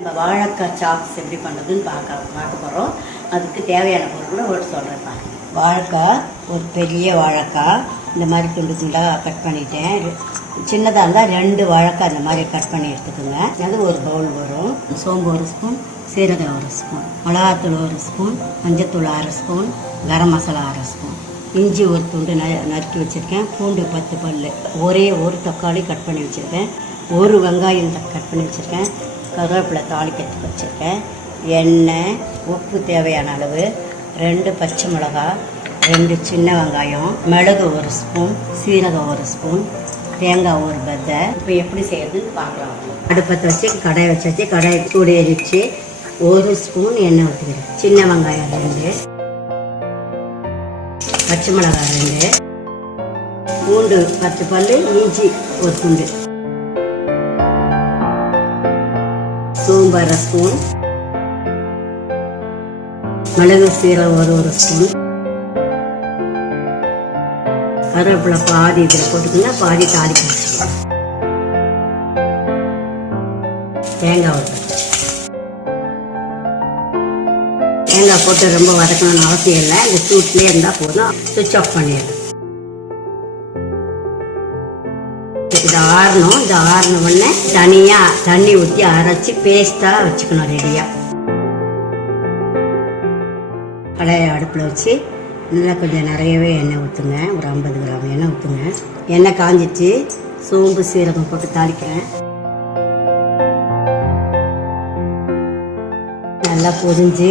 இந்த வாழைக்காய் சாப்ஸ் எப்படி பண்ணுறதுன்னு பார்க்க போகிறோம். அதுக்கு தேவையான பொருட்களை ஒரு சொல்கிறேன் பாருங்க. வாழைக்காய், ஒரு பெரிய வாழைக்காய் இந்த மாதிரி துண்டு துண்டாக கட் பண்ணிட்டேன். சின்னதாக இருந்தால் 2 வாழைக்காய் இந்த மாதிரி கட் பண்ணி எடுத்துக்கோங்க. அது ஒரு பவுல் வரும். சோம்பு 1 ஸ்பூன், சீரகம் 1 ஸ்பூன், மிளகாத்தூள் 1 ஸ்பூன், மஞ்சத்தூள் 1/2 ஸ்பூன், கரம் மசாலா 1/2 ஸ்பூன், இஞ்சி ஒரு துண்டு நறுக்கி வச்சுருக்கேன், பூண்டு 10 பல், ஒரே ஒரு தக்காளி கட் பண்ணி வச்சுருக்கேன், ஒரு வெங்காயம் கட் பண்ணி வச்சுருக்கேன், கருவேப்பிலை தாளிக்கிறதுக்கு வச்சுருக்கேன், எண்ணெய், உப்பு தேவையான அளவு, 2 பச்சை மிளகாய், 2 சின்ன வெங்காயம், மிளகு 1 ஸ்பூன், சீரகம் 1 ஸ்பூன், தேங்காய் ஒரு பத்தை. இப்போ எப்படி செய்யறதுன்னு பார்க்கலாம். அடுப்பத்தை வச்சு கடாயை வச்சாச்சு. கடாயை சூடு ஏறிச்சு. 1 ஸ்பூன் எண்ணெய் ஊற்றிக்கிறேன். சின்ன வெங்காயம் 2, பச்சை மிளகாய் 2, பூண்டு 10 பல், இஞ்சி ஒரு துண்டு, சோம்பு 1/2 ஸ்பூன், மிளகு சீரகம் 1 ஸ்பூன், கருவேப்பிலை பாதி இதில் போட்டுக்கோங்க, பாதி தாளிக்க வச்சுக்கலாம். தேங்காய் தேங்காய் போட்டு ரொம்ப வதக்கணும்னு அவசியம் இல்லை. இந்த சூட்லேயே இருந்தால் போதும். சுவிட்ச் ஆஃப் பண்ணிடுறேன். இது ஆறணும். இது ஆறின உடனே தனியாக தண்ணி ஊற்றி அரைச்சி பேஸ்ட்டாக வச்சுக்கணும் ரெடியாக. கடாயை அடுப்பில் வச்சு நல்லா கொஞ்சம் நிறையவே எண்ணெய் ஊற்றுங்க. ஒரு 50 கிராம் எண்ணெய் ஊற்றுங்க. எண்ணெய் காஞ்சிச்சு. சோம்பு சீரகம் போட்டு தாளிக்கிறேன். நல்லா பொரிஞ்சு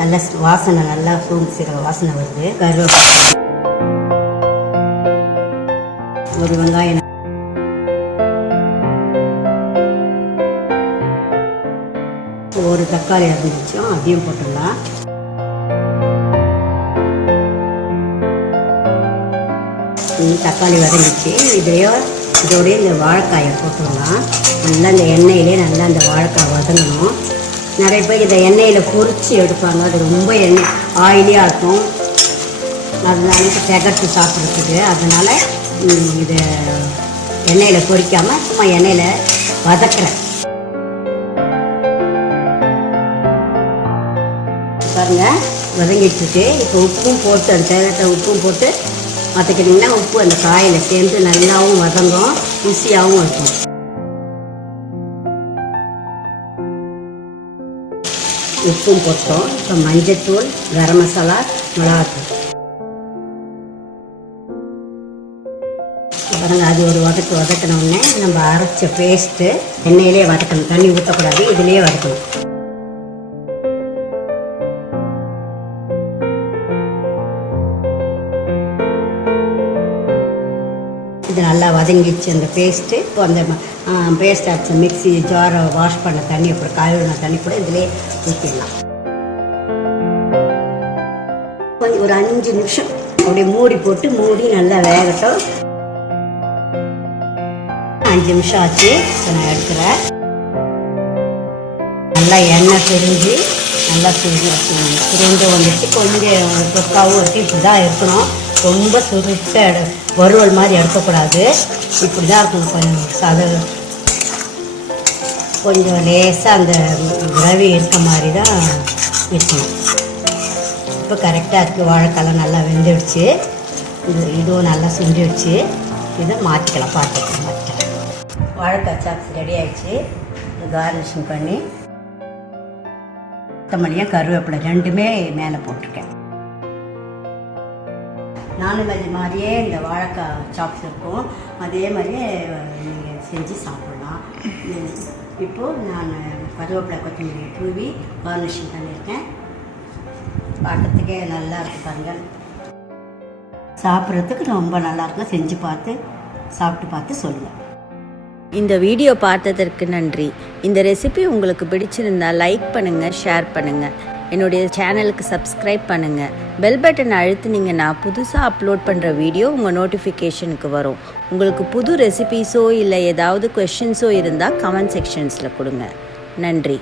நல்ல வாசனை, நல்லா சோம்பு சீரகம் வாசனை வருது. கருவேப்பிலை, ஒரு வெங்காயம், ஒரு தக்காளி இருந்துச்சோம் அதையும் போட்டுடலாம். தக்காளி வதங்கிச்சு. இதோடய இந்த வாழைக்காயை போட்டுடலாம். நல்லா இந்த எண்ணெயிலே நல்லா இந்த வாழைக்காய் வதங்கணும். நிறைய பேர் இதை எண்ணெயில் பொரித்து எடுப்பாங்க. அது ரொம்ப ஆயிலியாக இருக்கும். அதனால திகட்டு சாப்பிட்றதுக்கு. அதனால் இது எண்ணெயில் பொரிக்காமல் சும்மா எண்ணெயில் வதக்கிறேன். பாருங்கள் வதங்கிட்டுருக்கு. இப்போ உப்பும் போட்டு அந்த தேவையான உப்பும் போட்டு பார்த்துக்கிட்டிங்கன்னா உப்பு அந்த காயில் சேர்ந்து நல்லாவும் வதங்கும், ருசியாகவும் இருக்கும். உப்பும் போட்டோம். இப்போ மஞ்சத்தூள், கரம் மசாலா, மிளகாத்தூள் பாருங்கள். அது ஒரு வதக்கினோடனே நம்ம அரைச்ச பேஸ்ட்டு எண்ணெயிலே வதக்கணும். தண்ணி ஊற்றக்கூடாது, இதுலேயே வதக்கணும். இது நல்லா வதங்கிச்சு அந்த பேஸ்ட்டு. இப்போ அந்த பேஸ்ட் அரைச்ச மிக்ஸி ஜாரை வாஷ் பண்ண தண்ணி, அப்புறம் கழுவின தண்ணி கூட இதிலே ஊற்றிடலாம். கொஞ்சம் ஒரு 5 நிமிஷம் அப்படியே மூடி நல்லா வேகட்டும். 5 நிமிஷம் ஆச்சு. இப்போ நான் எடுக்கிறேன். நல்லா எண்ணெய் பிரிஞ்சு நல்லா சுருண்டு வந்துச்சு. கொஞ்சம் தொக்காவும் வச்சு இப்படி தான் இருக்கணும். ரொம்ப சுருட்ட வறுவல் மாதிரி எடுக்கக்கூடாது. இப்படி தான் இருக்கணும். கொஞ்சம் லேசாக அந்த கிரவி இருக்க மாதிரி தான் இருக்கணும். இப்போ கரெக்டாக இருக்குது. வாழைக்காய் நல்லா வெந்துடுச்சு. இதுவும் நல்லா சுண்டிடுச்சு. இதை மாற்றிக்கலாம். மாற்றிக்கலாம். வாழைக்காய் சாப்ஸ் ரெடி ஆகிடுச்சு. கார்னிஷிங் பண்ணி கொத்தமல்லியாக கருவேப்பிலை 2மே மேலே போட்டிருக்கேன். நான்வெஜ் மாதிரியே இந்த வாழைக்காய் சாப்ஸ் இருக்கும். அதே மாதிரியே நீங்கள் செஞ்சு சாப்பிட்லாம். இப்போது நான் கருவேப்பிலை கொத்தமல்லி தூவி கார்னிஷிங் பண்ணியிருக்கேன். பார்க்கறதுக்கே நல்லா இருக்குது பாருங்கள். சாப்பிட்றதுக்கு ரொம்ப நல்லாயிருக்கும். செஞ்சு பார்த்து சாப்பிட்டு பார்த்து சொல்லுங்கள். இந்த வீடியோ பார்த்ததற்கு நன்றி. இந்த ரெசிபி உங்களுக்கு பிடிச்சிருந்தால் லைக் பண்ணுங்கள், ஷேர் பண்ணுங்கள். என்னுடைய சேனலுக்கு சப்ஸ்கிரைப் பண்ணுங்கள். பெல் பட்டன் அழுத்துனீங்கன்னா புதுசாக அப்லோட் பண்ணுற வீடியோ உங்கள் நோட்டிஃபிகேஷனுக்கு வரும். உங்களுக்கு புது ரெசிபீஸோ இல்லை ஏதாவது கொஷின்ஸோ இருந்தால் கமெண்ட் செக்ஷன்ஸில் கொடுங்க. நன்றி.